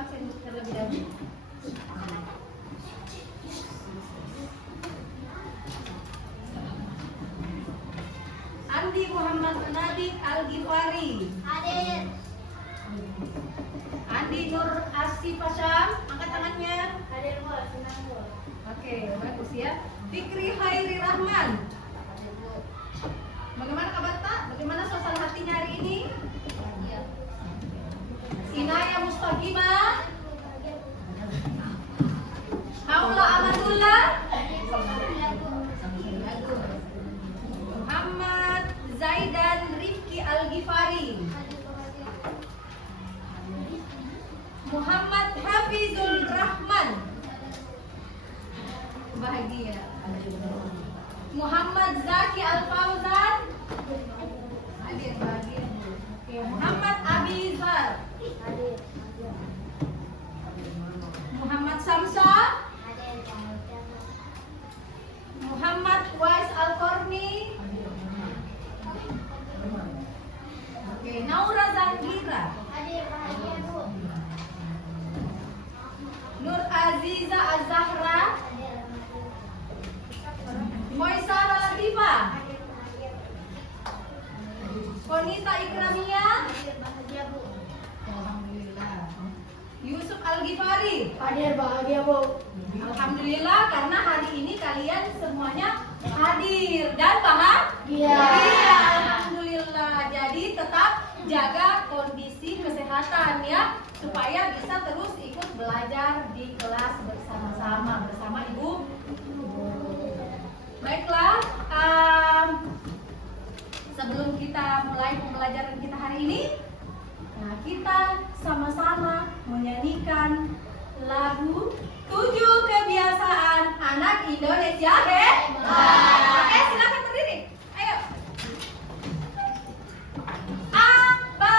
absen terlebih dahulu. Andi Muhammad Nadik Al-Ghifari. Hadir. Andi Nur Asifasham, angkat tangannya. Hadir, Bu. Senang, Bu. Oke, bagus ya. Fikri Hairi Rahman. Hadir, Bu. Bagaimana kabar Tak? Bagaimana suasana hatinya hari ini? Bahagia. Inaya Mustaqimah. Haula Amadullah. Muhammad Zaidan Rifki Al-Ghifari. Muhammad Hafizul Rahman. Bahagia. Muhammad Zaki Al-Fauzan. Hadir, bahagia. Oke, Muhammad Abizar. Hadir. Muhammad Samsa. Hadir. Muhammad Wais Al-Korni. Oke, Naura Zangira. Hadir. Bahagia, Bu. Nur Aziza Az-Zahra. Hadir. Moisara Latifa. Hadir. Bahagia. Konita Ikramia. Hadir. Bahagia, Bu. Alhamdulillah. Yusuf Al-Ghifari. Hadir. Bahagia, Bu. Alhamdulillah karena hari ini kalian semuanya hadir dan bahagia. Iya. Iya, alhamdulillah. Jadi tetap jaga kondisi kesehatan ya supaya bisa terus ikut belajar di kelas bersama-sama bersama Ibu. Baiklah, sebelum kita mulai pembelajaran kita hari ini, nah kita sama-sama menyanyikan lagu 7 kebiasaan anak Indonesia hebat. Oke, silakan berdiri. Ayo. Apa?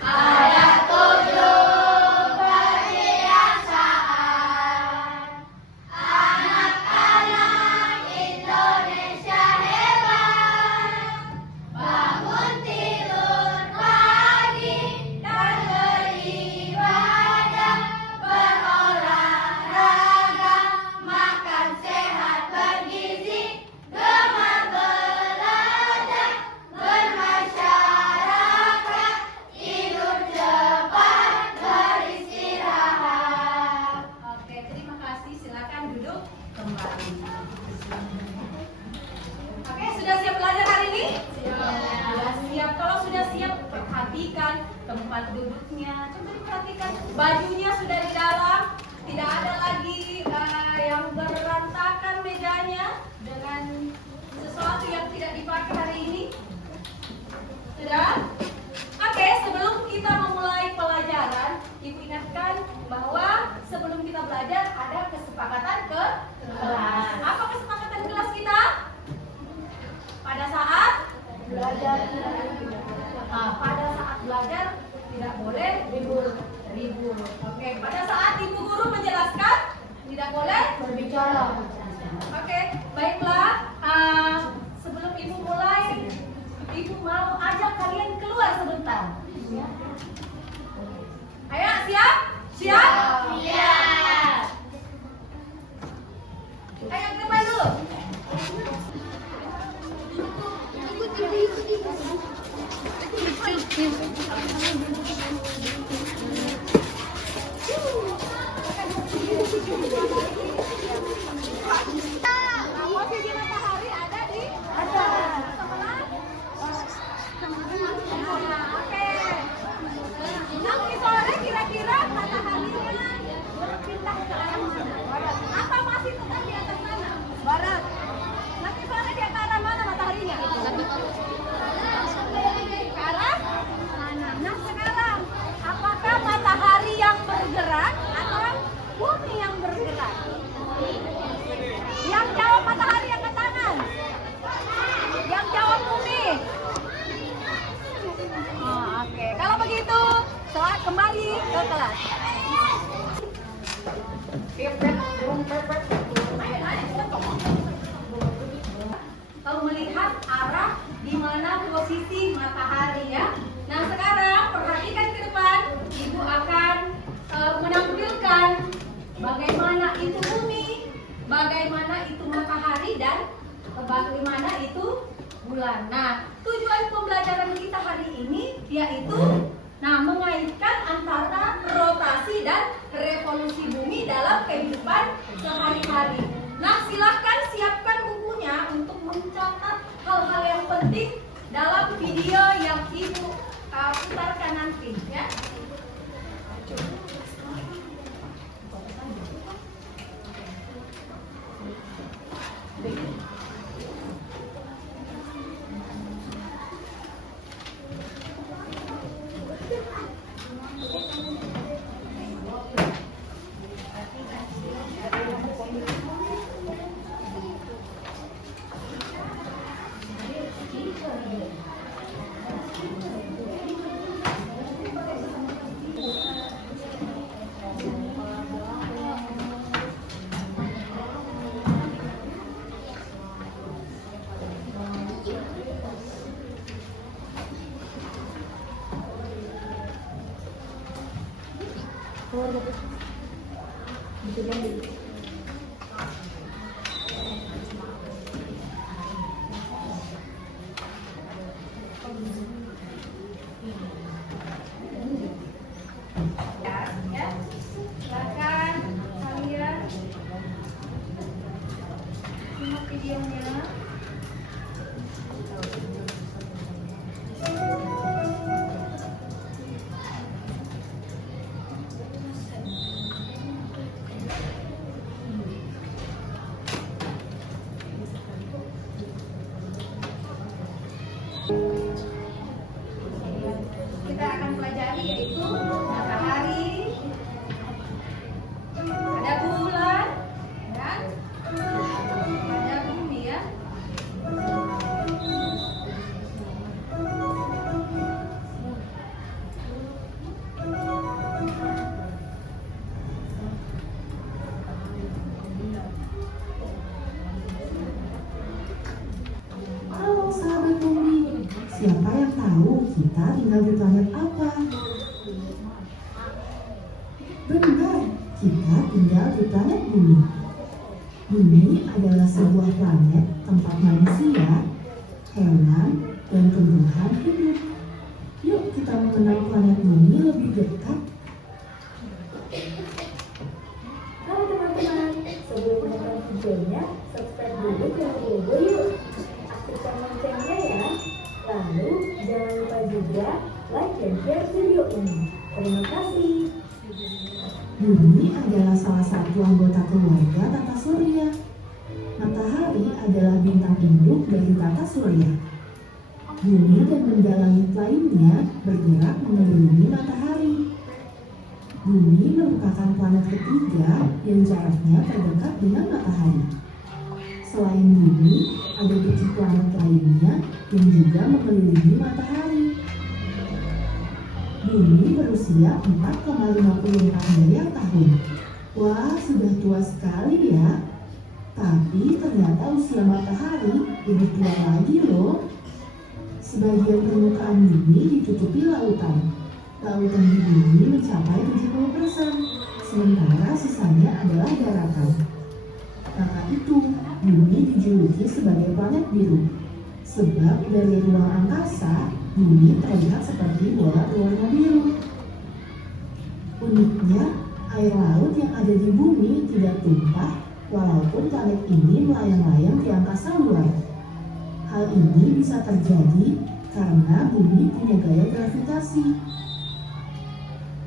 Ada 7 kebiasaan anak-anak Indonesia hebat. Bangun tidur pagi dan beribadah, berolahraga, makan sehat bergizi, gemar belajar, bermasyarakat, tidur cepat, beristirahat. Oke, terima kasih. Silakan duduk kembali. Oke, sudah siap belajar hari ini? Sudah siap. Kalau sudah siap, perhatikan tempat duduknya. Coba diperhatikan. Bajunya sudah di dalam. Tidak ada lagi yang berantakan mejanya dengan sesuatu yang tidak dipakai hari ini. Sudah? Oke, sebelum kita memulai pelajaran, Ibu ingatkan bahwa sebelum kita belajar ada kesepakatan ke kelas. Apa kesepakatan kelas kita? Pada saat belajar, pada saat belajar tidak boleh ribut. Oke, pada saat ibu guru menjelaskan tidak boleh Berbicara. Oke, baiklah. Sebelum ibu mulai, ibu mau ajak kalian keluar sebentar. Ayo, siap? Siap? Siap. Ayo ke depan dulu. Posisi matahari ada di atas. Oke. Nanti sore kira-kira mataharinya berpindah ke arah mana? Barat. Atau masih tetap di atas sana? Barat. Nanti sore dia ke arah mana mataharinya? Ke arah sana. Nah sekarang, apakah matahari yang bergerak atau bumi yang bergerak? Yang jawab matahari angkat tangan. Yang jawab bumi. Oke. Kalau begitu, selamat kembali ke kelas. Kalau melihat arah di mana posisi matahari ya. Nah sekarang perhatikan ke depan. Ibu akan bulan. Nah, tujuan pembelajaran kita hari ini yaitu mengaitkan antara rotasi dan revolusi bumi dalam kehidupan sehari-hari. Nah, silahkan siapkan bukunya untuk mencatat hal-hal yang penting dalam video yang Ibu putarkan nanti ya. Silakan kalian simak videonya. Kita akan pelajari yaitu matahari, ada bulan, dan ada bumi ya. Halo sahabat bumi, siapa yang tahu kita tinggal di planet apa? Benar, kita tinggal di planet bumi. Bumi adalah sebuah planet tempat manusia, hewan, dan tumbuhan hidup. Yuk kita mengenal planet bumi lebih dekat. Halo teman-teman, sebelum menonton videonya, subscribe dulu channel Bobo yuk. Aktifkan loncengnya ya. Lalu jangan lupa juga like dan share video ini. Terima kasih. Bumi adalah salah satu anggota keluarga tata surya. Matahari adalah bintang induk dari tata surya. Bumi dan benda langit lainnya bergerak mengelilingi matahari. Bumi merupakan planet ketiga yang jaraknya terdekat dengan matahari. Selain Bumi, ada 7 planet lainnya yang juga mengelilingi matahari. Bumi berusia 4,54 miliar tahun. Wah, sudah tua sekali ya. Tapi ternyata usia matahari lebih tua lagi loh. Sebagian permukaan bumi ditutupi lautan. Lautan di bumi mencapai 70%, sementara sisanya adalah daratan. Maka itu, bumi dijuluki sebagai planet biru. Sebab dari ruang angkasa, bumi terlihat seperti bola berwarna biru. Uniknya, air laut yang ada di bumi tidak tumpah walaupun planet ini melayang-layang di angkasa luar. Hal ini bisa terjadi karena bumi punya gaya gravitasi.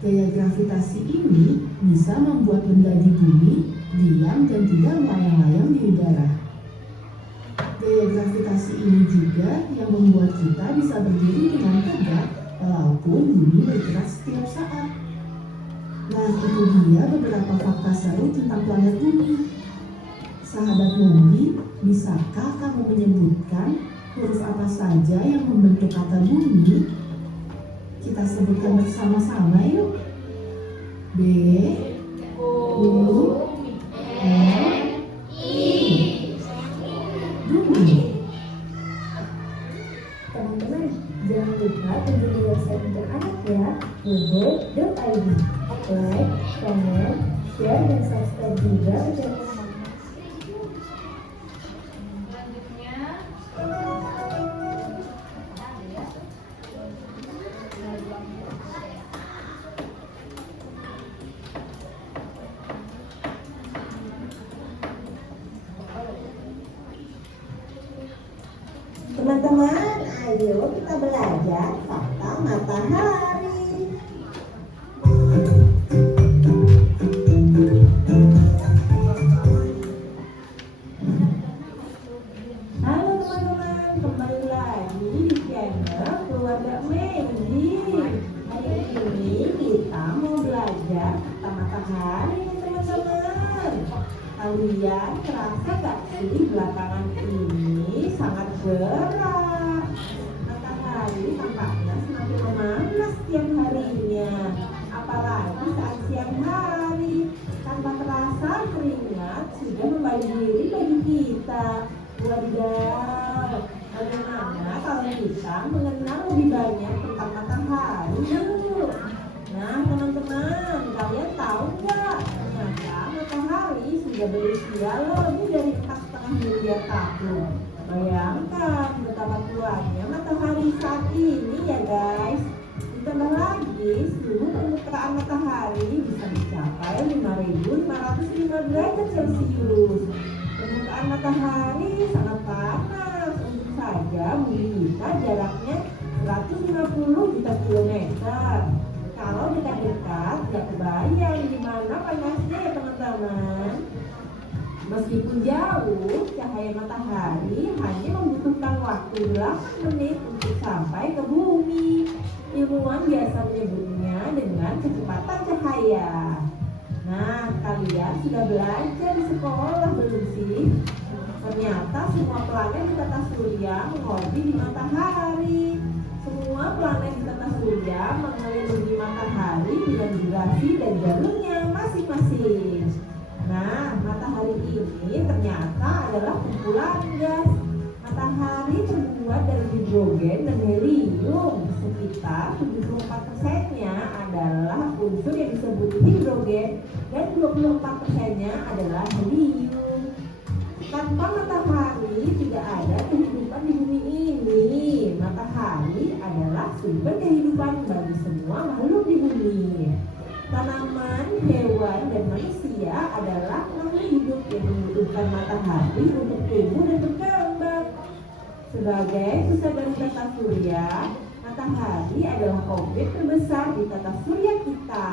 Gaya gravitasi ini bisa membuat benda di bumi diam dan tidak melayang-layang di udara. Gaya gravitasi ini juga yang membuat kita bisa berdiri dengan tegak walaupun bumi bergerak setiap saat. Nah, itu dia beberapa fakta seru tentang planet bumi. Sahabat Mombi, bisakah kamu menyebutkan huruf apa saja yang membentuk kata bumi? Kita sebutkan bersama-sama yuk. B, U, M, I. Bumi. Teman-teman, jangan lupa kunjungi website anak ya, bobo.id. Like, comment, share, dan subscribe juga channel Selanjutnya Teman-teman, ayo kita belajar fakta matahari. Halo teman-teman, kembali lagi di channel Keluarga Mendi. Hari ini kita mau belajar fakta matahari nih teman-teman. Kalian terasa gak sih belakangan ini sangat berat? Matahari tampaknya semakin memanas tiap harinya, apalagi saat siang hari. Tanpa terasa keringat sudah membalik diri bagi kita. Wadidaw, bagaimana kalau kita mengenal lebih banyak tentang matahari yuk? Nah teman-teman, kalian tahu nggak? Ternyata matahari sudah berusia lebih dari 4,5 miliar tahun. Bayangkan betapa kuatnya matahari saat ini ya guys. Ditambah lagi suhu permukaan matahari bisa mencapai 5.505 derajat Celcius. Permukaan matahari sangat panas. Untuk saja bumi kita jaraknya 150 juta kilometer. Kalau dekat-dekat, gak kebayang gimana panasnya ya teman-teman. Meskipun jauh, cahaya matahari hanya membutuhkan waktu 8 menit untuk sampai ke bumi. Ilmuwan biasa menyebutnya dengan kecepatan cahaya. Nah, kalian sudah belajar di sekolah belum sih? Ternyata semua planet di tata surya mengorbit di matahari. Semua planet di tata surya mengelilingi matahari dengan durasi dan jalurnya masing-masing. Nah, matahari ini ternyata adalah kumpulan gas. Matahari terbuat dari hidrogen dan helium. Sekitar 74%-nya adalah unsur yang disebut hidrogen dan 24%-nya adalah helium. Tanpa matahari tidak ada kehidupan di bumi ini. Matahari adalah sumber kehidupan bagi semua makhluk di bumi. Tanaman, hewan, dan manusia adalah makhluk hidup yang membutuhkan matahari untuk tumbuh dan berkembang. Sebagai pusat dari tata surya, matahari adalah objek terbesar di tata surya kita.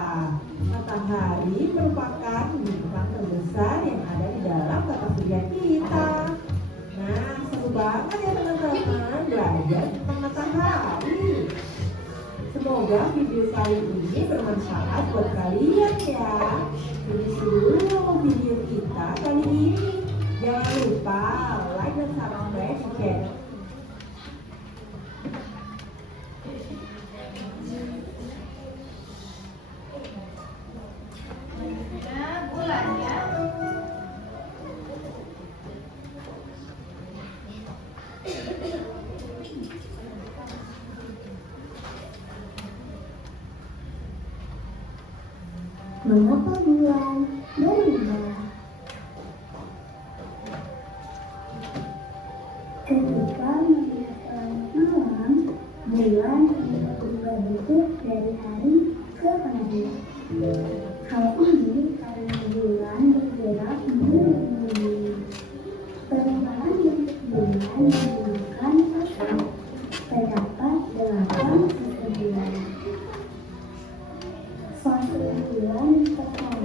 Matahari merupakan bintang terbesar yang ada di dalam tata surya kita. Nah, seru banget ya teman-teman belajar tentang matahari. Semoga video kali ini bermanfaat buat kalian ya. Ini dulu video kita kali ini. Jangan lupa like dan subscribe channel. Nah, bulannya Mengapa bulan berubah? Ketika melihat langit malam, bulan berubah bentuk dari hari ke hari. Hal ini karena bulan bergerak mengelilingi. Perubahan bentuk bulan menggunakan fase. Terdapat 8 fase bulan. Fase bulan pertama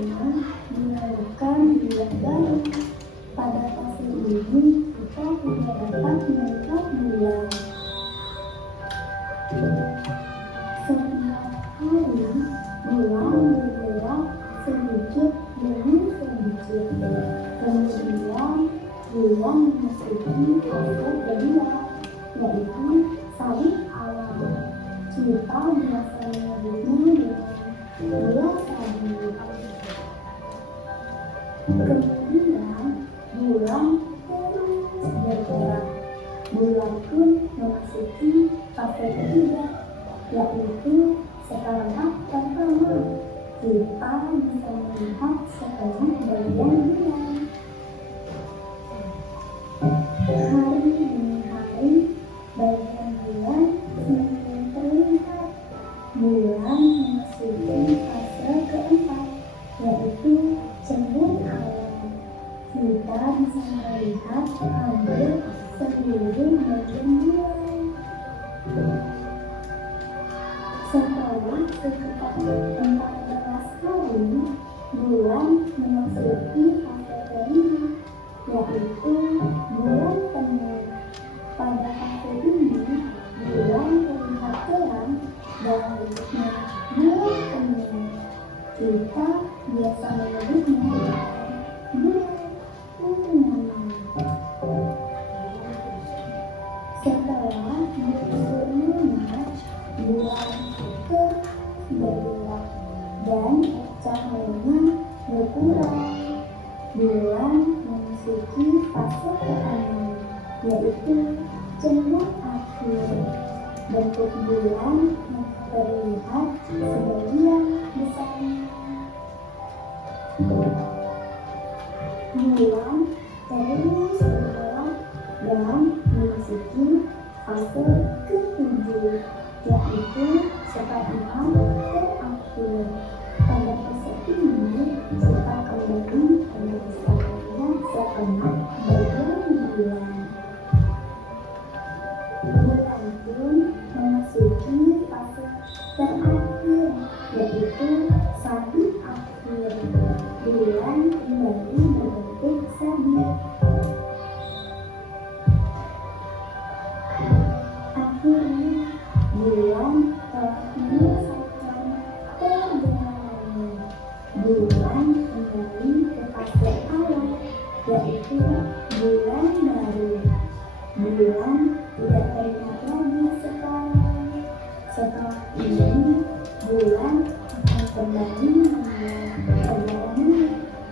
dilakukan bulan baru. Pada fase ini kita tidak dapat melihat bulan. Setiap hari bulan bergerak sedikit demi sedikit. Kemudian bulan memasuki fase kedua, yaitu salib alam. Kita biasa menyebutnya dengan bulan sabit. Kemudian bulan terus bergerak. Bulan pun memasuki fase ketiga, yaitu setengah pertama. Kita bisa melihat setengah bagian bulan. Hari demi hari, bagian bulan semakin terlihat. Bulan memasuki fase keempat, yaitu cembung alam. Kita bisa melihat hampir seluruh bagian bulan. Setelah sekitar 14 hari, bulan memasuki fase kelima, yaitu bulan penuh. Pada fase ini, bulan terlihat terang dan bentuknya bulan penuh. Kita biasa menyebutnya bulan purnama. Setelah bulan purnama, bulan bergelap dan cahayanya berkurang. Bulan memasuki fase ke-6, yaitu cengung akhir. Bentuk bulan terlihat sebagian besar. Bulan terus bergelap dan memasuki fase ke-7, yaitu seperempat terakhir. Pada fase ini, kita kembali menyelesaikannya setelah berbulan-bulan. Bulan pun memasuki fase terakhir, yaitu sabit akhir. Bulan kembali berbentuk sabit. Akhirnya, bulan telah menyelesaikan perjalanannya. Bulan kembali ke fase awal, yaitu bulan baru. Bulan tidak terlihat lagi sekarang. Setelah ini, bulan akan kembali memulai perjalanannya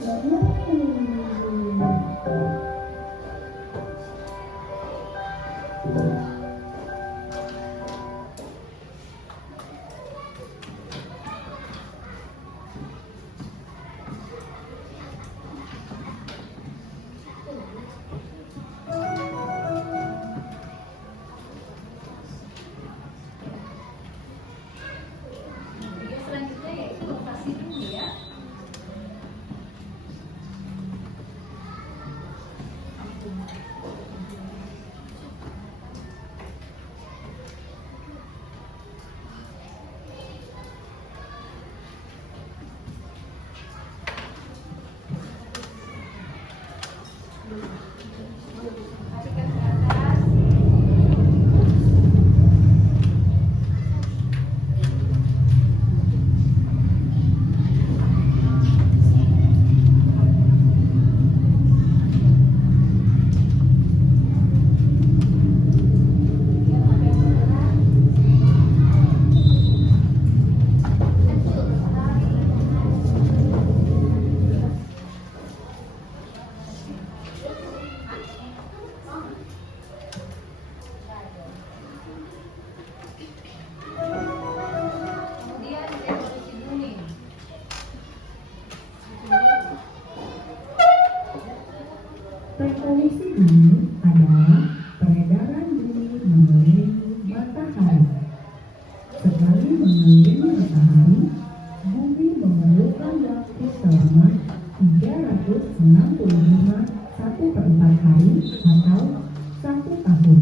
berlalu-lalu. Selanjutnya yaitu rotasi bumi ya. Perhatikan ke atas. Kemudian revolusi bumi. Revolusi bumi adalah peredaran bumi mengelilingi matahari. Sekali mengelilingi matahari, bumi memerlukan waktu selama 365 1/4 hari atau 1 tahun.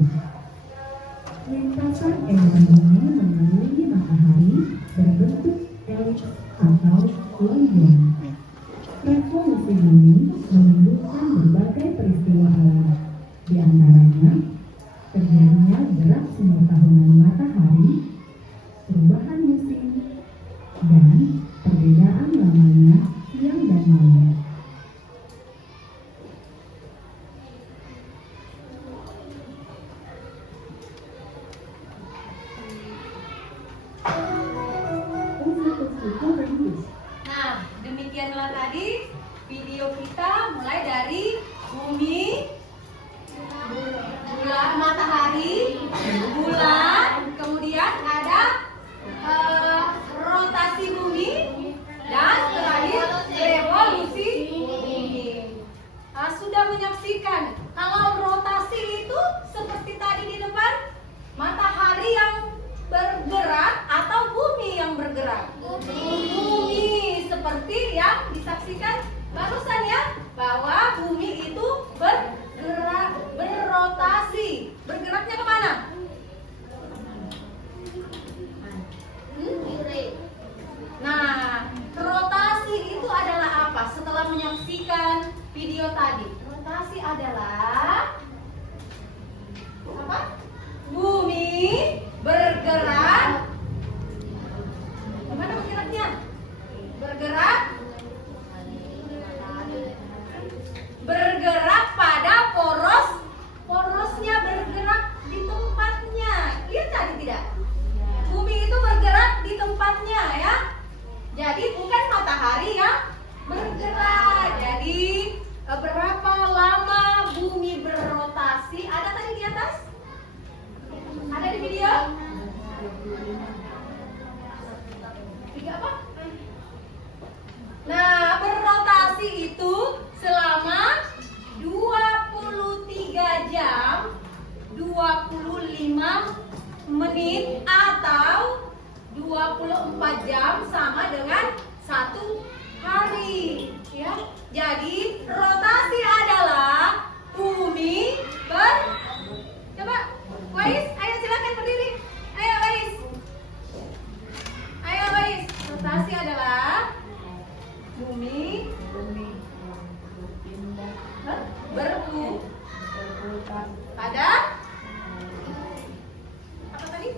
Lintasan elan bumi mengelilingi matahari berbentuk elips atau lonjong. Revolusi bumi menimbulkan berbagai peristiwa alam, di antaranya terjadinya gerak sumur tahunan matahari, perubahan musim, dan perbedaan lamanya siang dan malam. Nah, demikianlah tadi video kita mulai dari bumi, bulan, matahari, bulan, kemudian ada rotasi bumi, dan terakhir revolusi bumi. Sudah menyaksikan kalau rotasi itu seperti tadi di depan, matahari yang bergerak atau bumi yang bergerak? Bumi, seperti yang disaksikan barusan ya, bahwa bumi itu bergerak, berrotasi. Bergeraknya kemana? menyaksikan video tadi. Rotasi adalah apa? Bumi bergerak. Gimana bergeraknya? Bergerak pada porosnya bergerak di tempatnya. Lihat tadi tidak? Bumi itu bergerak di tempatnya ya. Jadi bukan matahari yang bergerak. Jadi berapa lama bumi berrotasi? Ada tadi di atas? Ada di video? Tiga apa? Nah, berrotasi itu selama 23 jam 25 menit atau 24 jam sama dengan 1 hari ya. Jadi rotasi adalah bumi coba Wais, ayo silakan berdiri. Ayo Wais. Rotasi adalah bumi berputar pada apa tadi?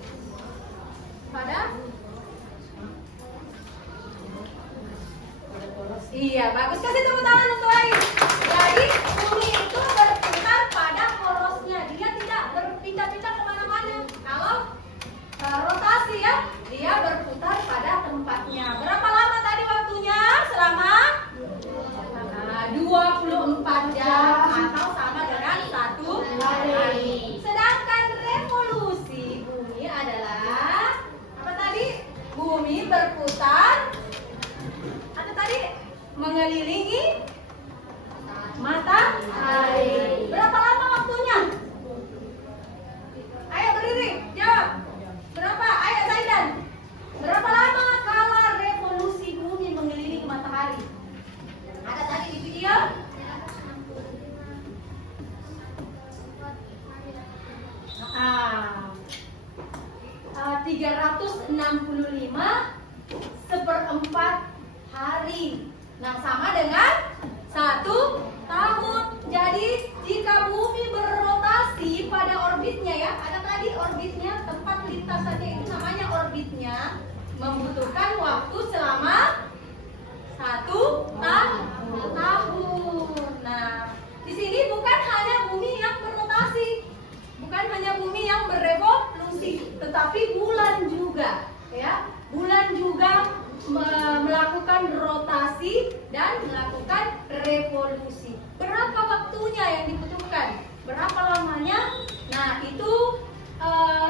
Iya, bagus. Kasih tepuk tangan untuk Ais. Jadi bumi itu berputar pada porosnya. Dia tidak berpindah-pindah kemana-mana. Kalau rotasi ya, dia berputar pada tempatnya. Berapa lama tadi waktunya? Selama 24 jam atau sama dengan 1 hari. Sedangkan revolusi bumi adalah apa tadi? Bumi berputar mengelilingi matahari. Berapa lama waktunya? Ayo berdiri, jawab. Berapa? Ayo Zaidan. Berapa lama kala revolusi bumi mengelilingi matahari? Ada tadi di video? Ah, 365 seperempat hari. Nah, sama dengan 1 tahun. Jadi jika bumi berrotasi pada orbitnya ya, ada tadi orbitnya, tempat lintasannya itu namanya orbitnya, membutuhkan waktu selama 1 tahun. Nah, di sini bukan hanya bumi yang berrotasi, bukan hanya bumi yang berevolusi, tetapi bulan juga ya. Bulan juga melakukan rotasi dan melakukan revolusi. Berapa waktunya yang dibutuhkan? Berapa lamanya? Nah, itu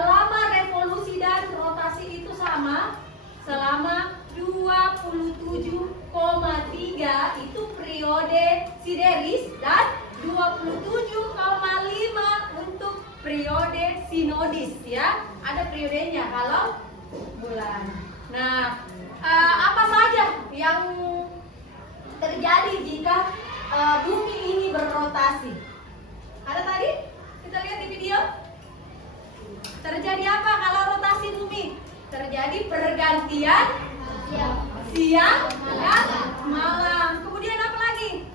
lama revolusi dan rotasi itu sama selama 27,3 itu periode sideris dan 27,5 untuk periode sinodis ya. Ada periodenya kalau bulan. Nah, apa saja yang terjadi jika bumi ini berrotasi? Ada tadi? Kita lihat di video. Terjadi apa kalau rotasi bumi? Terjadi pergantian siang dan malam. Kemudian apa lagi?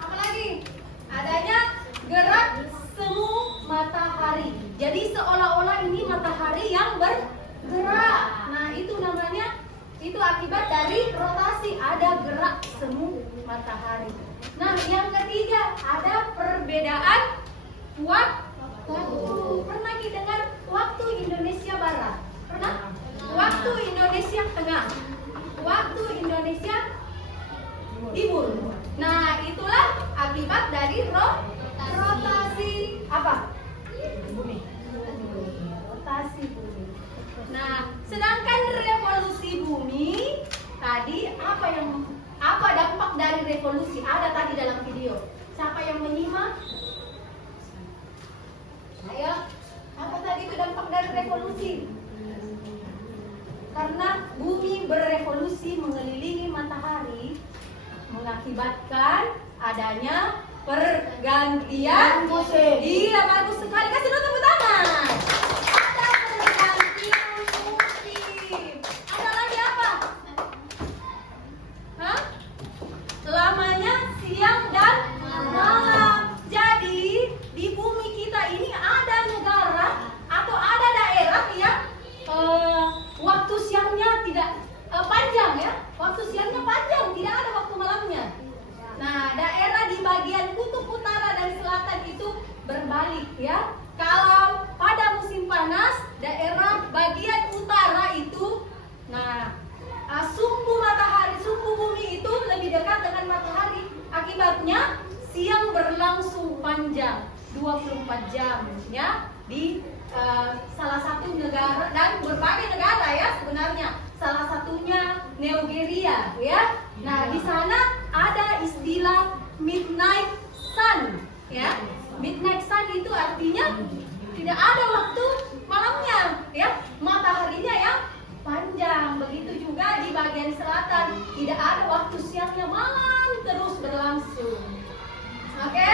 Apa lagi? Adanya gerak semu matahari. Jadi seolah-olah ini matahari yang bergerak. Nah, itu namanya, itu akibat dari rotasi, ada gerak semu matahari. Nah, yang ketiga ada perbedaan waktu. Pernah kita dengar waktu Indonesia Barat? Pernah? Waktu Indonesia Tengah, waktu Indonesia Timur. Nah, itulah akibat dari rotasi apa? Bumi. Rotasi bumi. Nah, sedangkan revolusi bumi tadi apa dampak dari revolusi? Ada tadi dalam video. Siapa yang menyimak? Ayo, apa tadi itu dampak dari revolusi? Karena bumi berevolusi mengelilingi matahari, mengakibatkan adanya pergantian musim. Iya, bagus sekali. Kasih dulu tepuk tangan. Ada pergantian musim. Ada lagi apa? terpanjang 24 jam ya di salah satu negara dan berbagai negara ya sebenarnya. Salah satunya Nigeria ya. Nah, di sana ada istilah midnight sun ya. Midnight sun itu artinya tidak ada waktu malamnya ya. Mataharinya yang panjang. Begitu juga di bagian selatan, tidak ada waktu siangnya, malam terus berlangsung. Oke?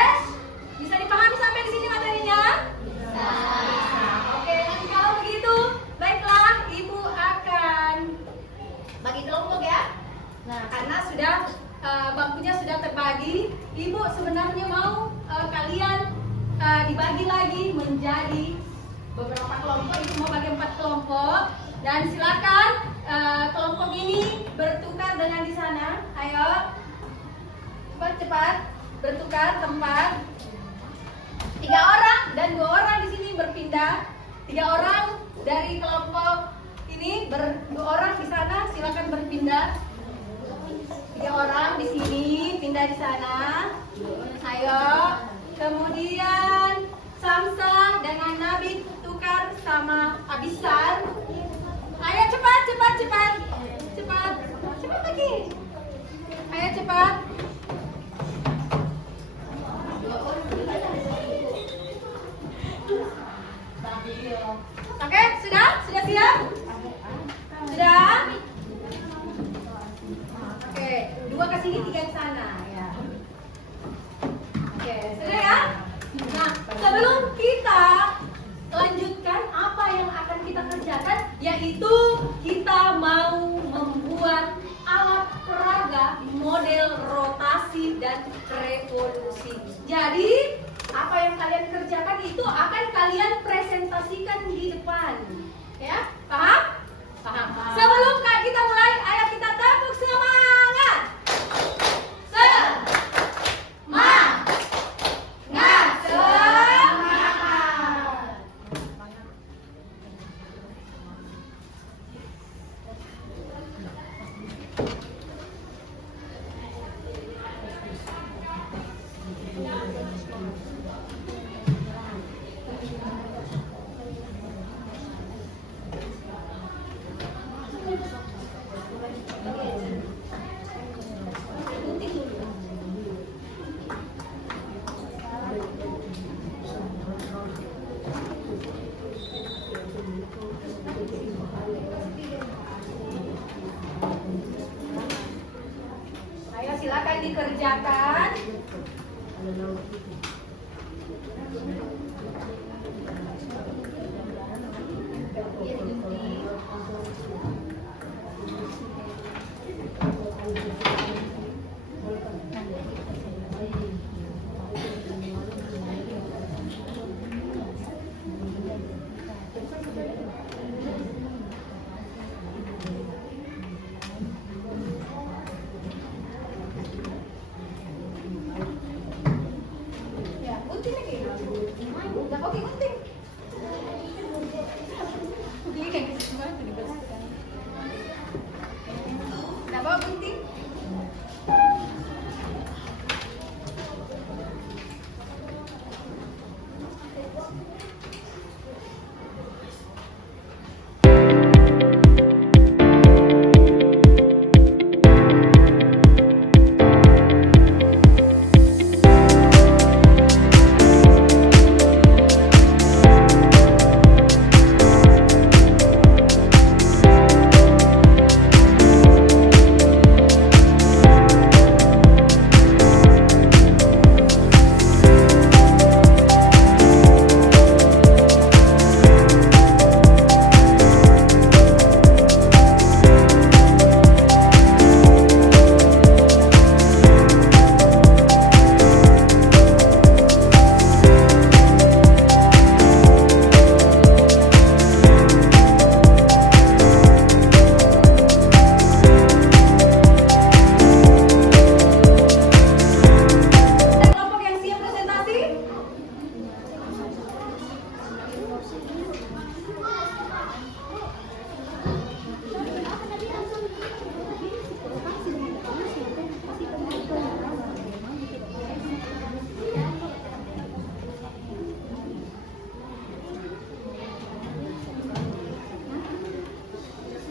Bisa dipahami sampai di sini materinya? Bisa. Oke, nanti kalau begitu, baiklah Ibu akan bagi kelompok ya. Nah, karena sudah bangkunya sudah terbagi, Ibu sebenarnya mau kalian dibagi lagi menjadi beberapa kelompok. Ibu mau bagi 4 kelompok dan silakan kelompok ini bertukar dengan di sana. Ayo, cepat bertukar tempat. 3 orang dan 2 orang di sini berpindah. 3 orang dari kelompok ini 2 orang di sana, silakan berpindah. 3 orang di sini pindah di sana. Ayo. Kemudian Samsa dengan Nabi tukar sama Abisar. Ayo cepat lagi. Ayo cepat. Oke, sudah siap? Sudah? Oke, 2 ke sini, 3 ke sana ya. Oke, sudah ya? Nah, sebelum kita lanjutkan apa yang akan kita kerjakan, yaitu kita mau membuat alat peraga model rotasi dan revolusi. Jadi, apa yang kalian kerjakan itu akan kalian presentasikan di depan. Ya, paham? Paham. Sebelum kita mulai, ayo kita tepuk semangat. Ayo silakan dikerjakan.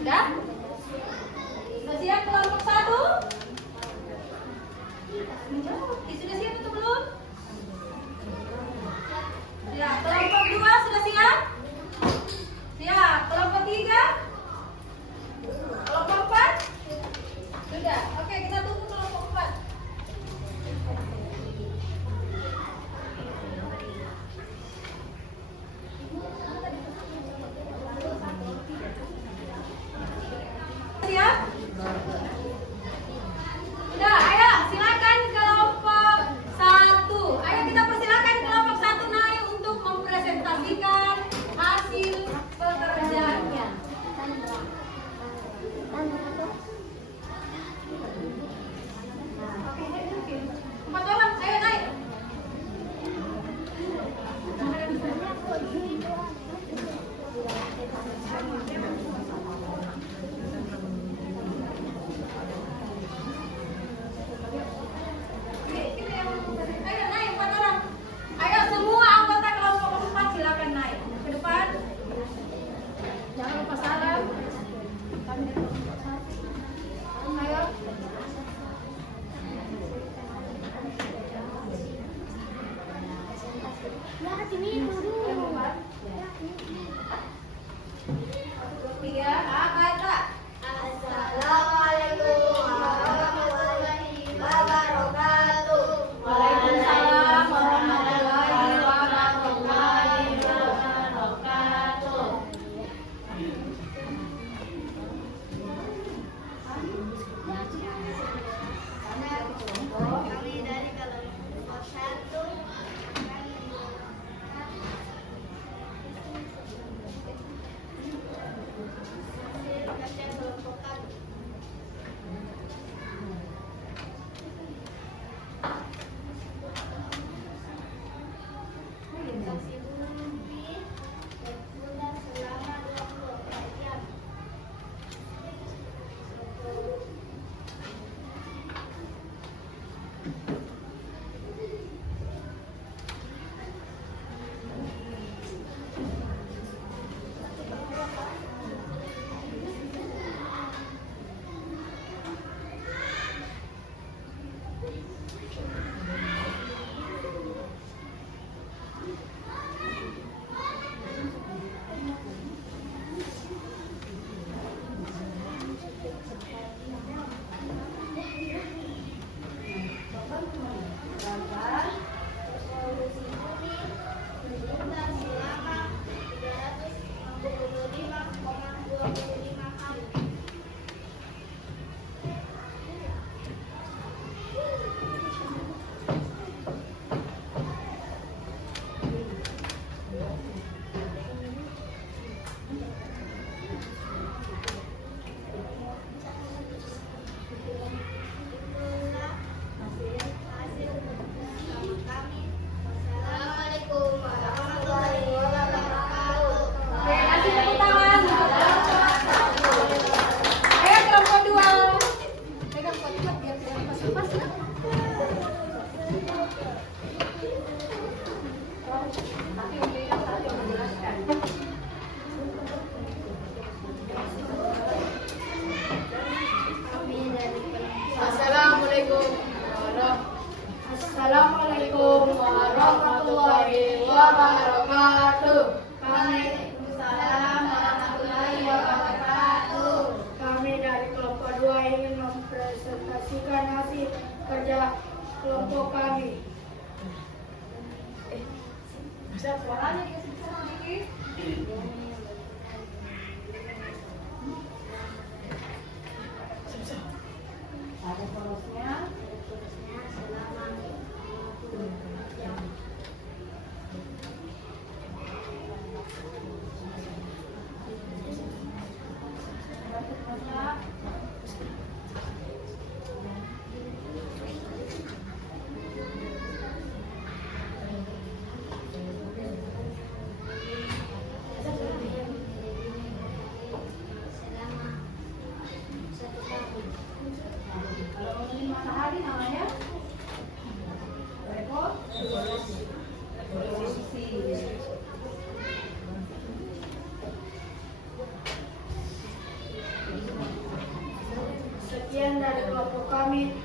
Sudah? Sudah siap kelompok 1? Sudah siap atau belum? Ya, kelompok 2 sudah siap? Siap. Kelompok 3? Kelompok 4? Sudah. Oke, kita tunggu kelompok 4. Siap? Sudah, ayo silakan kelompok 1. Ayo kita persilakan kelompok 1 naik untuk mempresentasikan hasil pekerjaannya. Oke, 4 orang, ayo naik. Ayo naik 4 orang. Ayo semua anggota kelompok 4 silakan naik ke depan. Jangan lupa salam. Kami dari kelompok 1. Ayo. Tiga, baca. Assalamualaikum warahmatullahi wabarakatuh. Waalaikumsalam warahmatullahi wabarakatuh. Kami dari kelompok 1. Kerja kelompok kami. Saksi Budi berbulan selama 24 jam. Resolusi Budi berbulan selama 365,25 hari. Itulah hasil bersama kami. Wassalamualaikum warahmatullahi wabarakatuh. Oke, kasih tepuk tangan. Ayo kelompok 2. Pegang kuat-kuat biar tidak lepas-lepas ya. Nanti memberikan tadi menjelaskan. Kami dari kelompok Assalamualaikum warahmatullahi wabarakatuh. Waalaikumsalam warahmatullahi wabarakatuh. Kami dari kelompok 2 ingin mempresentasikan hasil kerja kelompok kami. Bisa suaranya dikasih suara dikit. Ada porosnya. Selama 24 jam. dari kelompok kami.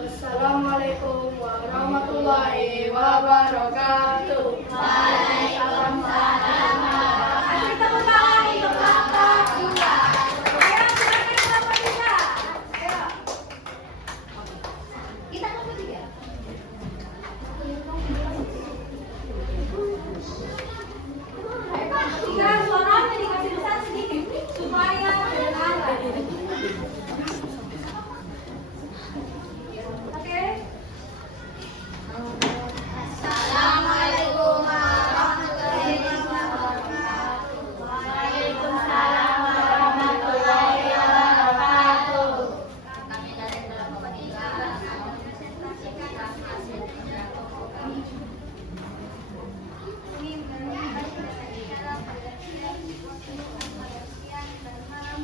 Wassalamualaikum warahmatullahi wabarakatuh. Waalaikumsalam. Kasih tepuk tangan untuk kelompok 2. Ayo silakan kelompok 3. Ayo. Kita kelompok 3. Ayo Pak, 3 suaranya dikasih besar sedikit supaya kedengaran. Oke. Assalamualaikum warahmatullahi wabarakatuh. Waalaikumsalam warahmatullahi wabarakatuh. Kami dari kelompok 3 akan mempresentasikan hasil kerja kelompok kami. Kami berpresentasi dalam pengertian siang dan malam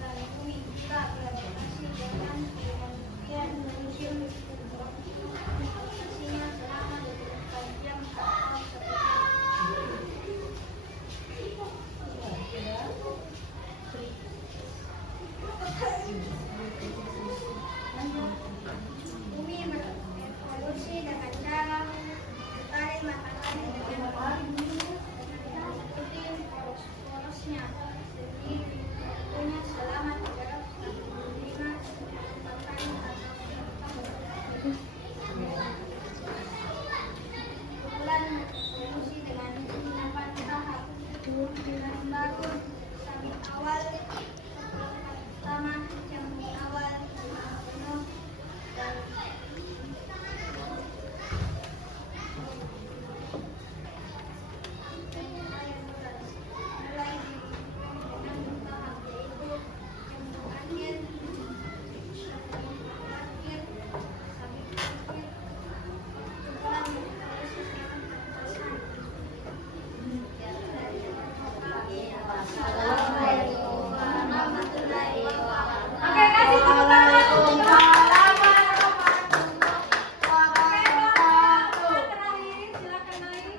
dan kami juga berpresentasi dengan pengertian manusia isinya selama 24 jam atau bumi berevolusi dengan cara menarik matahari dengan seperti porosnya sendiri punya selama 365 sampai bulan berevolusi dengan 8 tahap bulan baru sabit awal pertama jam awal penuh dan mulai dengan tahap yaitu yang akhir sabit akhir bulan berevolusi dengan Assalamualaikum warahmatullahi wabarakatuh. Oke, kasih tepuk tangan untuk terakhir, silakan naik.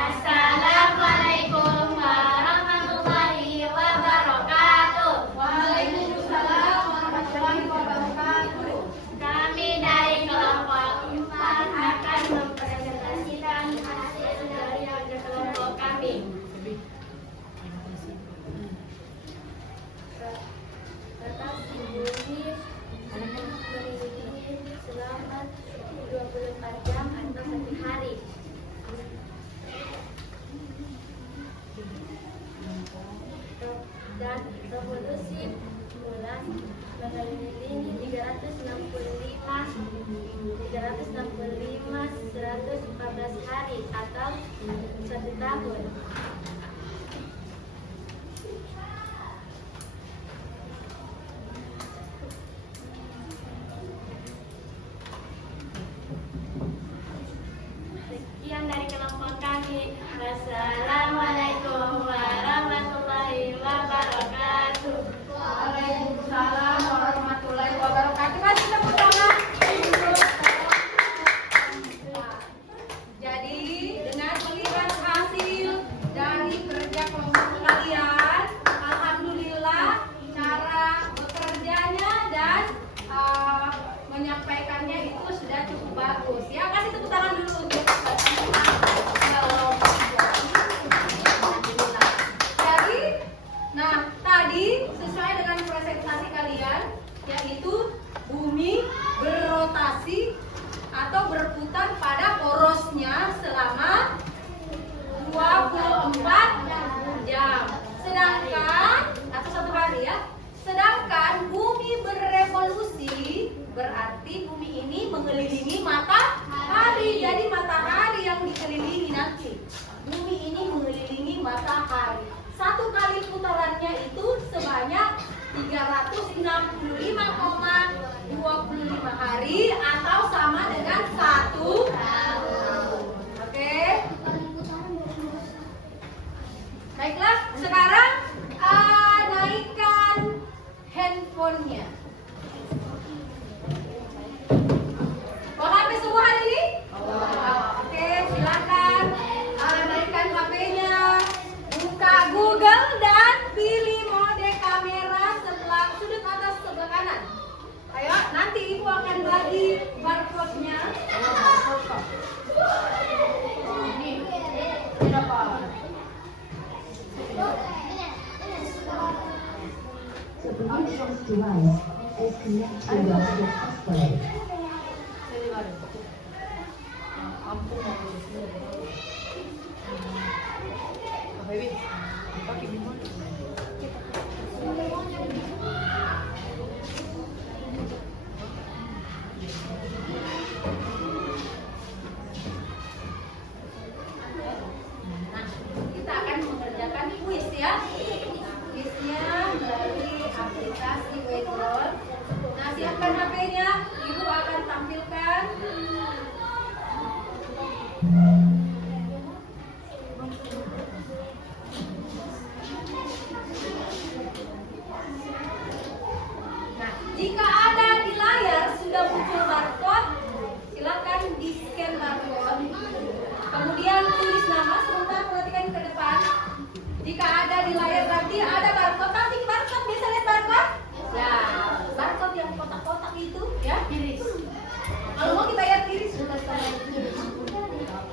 Assalamualaikum warahmatullahi wabarakatuh. Waalaikumsalam warahmatullahi wabarakatuh. Kami dari kelompok 4 akan mempresentasikan hasil dari kerja kelompok kami. Rotasi bumi mengelilingi selama 24 jam atau 1 hari. Dan revolusi bulan mengelilingi 114 hari atau 1 tahun. Sekian dari kelompok kami. Wassalamualaikum warahmatullahi wabarakatuh. Waalaikumsalam warahmatullahi wabarakatuh. Kasih tepuk tangan. Jadi dengan melihat hasil dari kerja kelompok kalian, alhamdulillah cara bekerjanya dan menyampaikannya itu sudah cukup bagus. Ya, kasih tepuk tangan dulu untuk Jadi, nah tadi sesuai dengan presentasi kalian, yaitu bumi berrotasi atau berputar pada porosnya selama 24 jam. Sedangkan atau 1 hari ya. Sedangkan bumi berevolusi berarti bumi ini mengelilingi matahari. Jadi matahari yang dikelilingi nanti. Bumi ini mengelilingi matahari. 1 kali putarannya itu sebanyak 365,25 hari atau sama dengan 1 tahun. Oke? device is connected to the display. Kita akan mengerjakan kuis ya. Kuisnya melalui aplikasi Whiteboard. Nah, siapkan HP-nya. Ibu akan tampilkan. Nah, jika ada di layar sudah muncul barcode, silakan di-scan barcode. Kemudian tulis nama, sebentar perhatikan ke depan. Jika ada di layar nanti ada barcode, nanti barcode bisa lihat barcode? Ya, barcode yang kotak-kotak itu ya, tiris. Kalau mau dibayar tiris,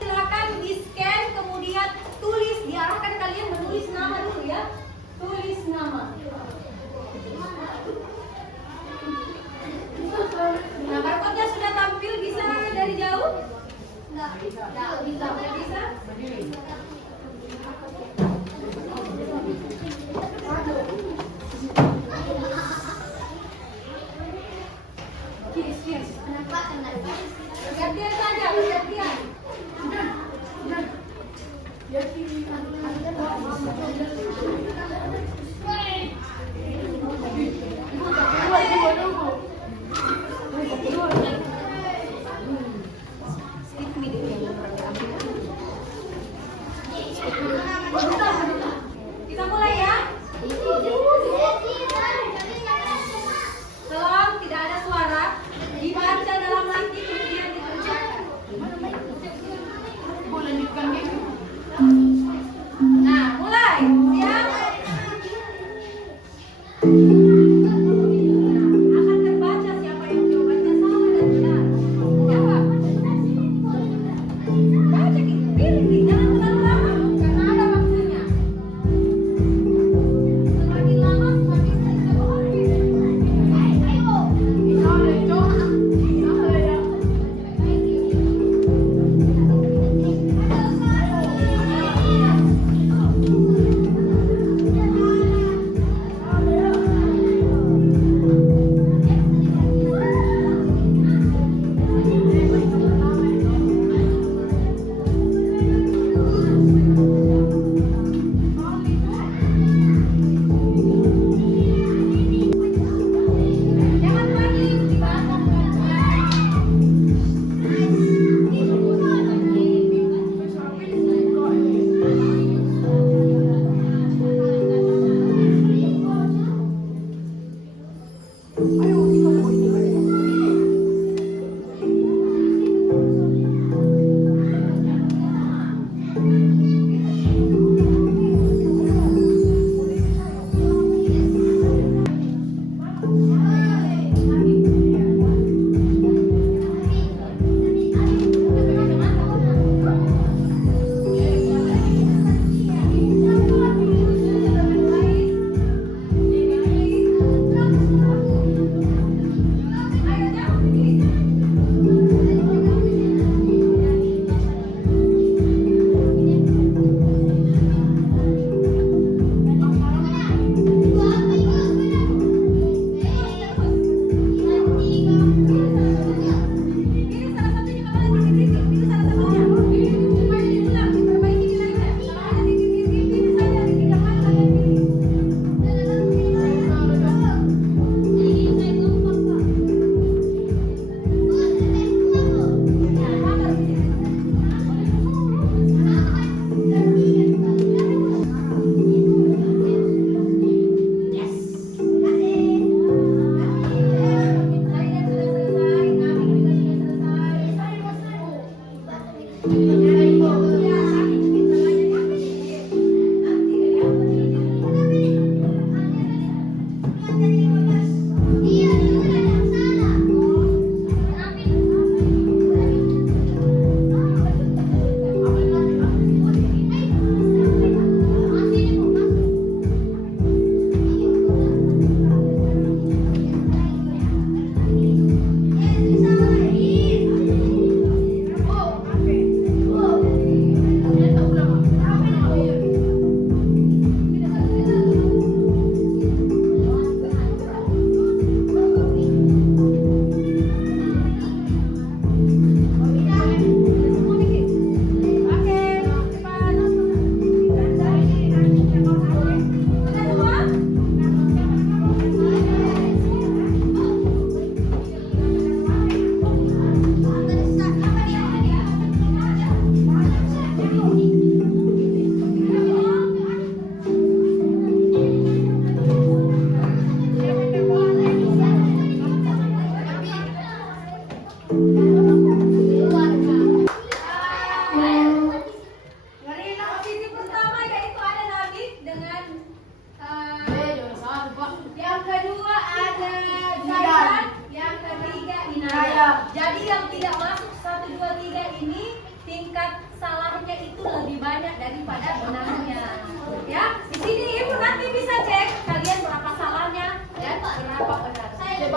silakan di-scan, kemudian tulis, diarahkan kalian menulis nama dulu ya. Tulis nama. Nah, barcode-nya sudah tampil, bisa dari jauh? Nggak bisa. Udah bisa? Gantian saja, gantian. Kita mulai ya. Tolong tidak ada suara, dibaca dalam hati kemudian dikerjakan. Nah, mulai. Siap? Akan terbaca siapa yang jawabannya salah dan benar. Jawab. Baca gitu, pilih, jangan terlalu lama karena ada waktunya. Semakin lama semakin kita jangan panik, dibaca.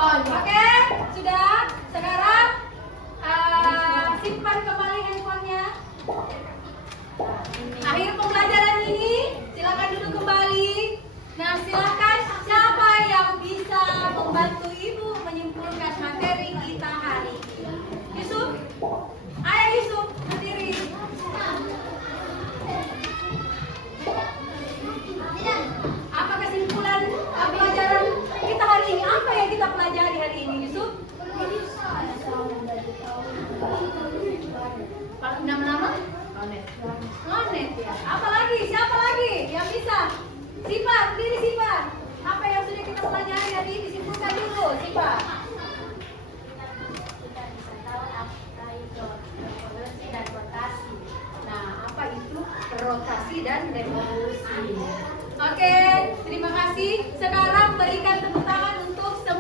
Oke, sudah. Sekarang simpan kembali handphonenya. Akhir pembelajaran ini, silakan duduk kembali. Nah, silakan siapa yang bisa membantu Ibu menyimpulkan materi kita hari ini? Yusuf? Ayo Yusuf, berdiri. Apa kesimpulan pelajaran kita hari ini? Apa yang kita pelajari hari ini, Yusuf? Nama-nama? Planet ya. Apa lagi? Siapa lagi yang bisa? Sipa, berdiri Sipa. Apa yang sudah kita pelajari hari ini? Simpulkan dulu, Sipa. Kita bisa tahu apa itu revolusi dan rotasi. Nah, apa itu rotasi dan revolusi? Oke, terima kasih. Sekarang berikan tepuk tangan untuk semua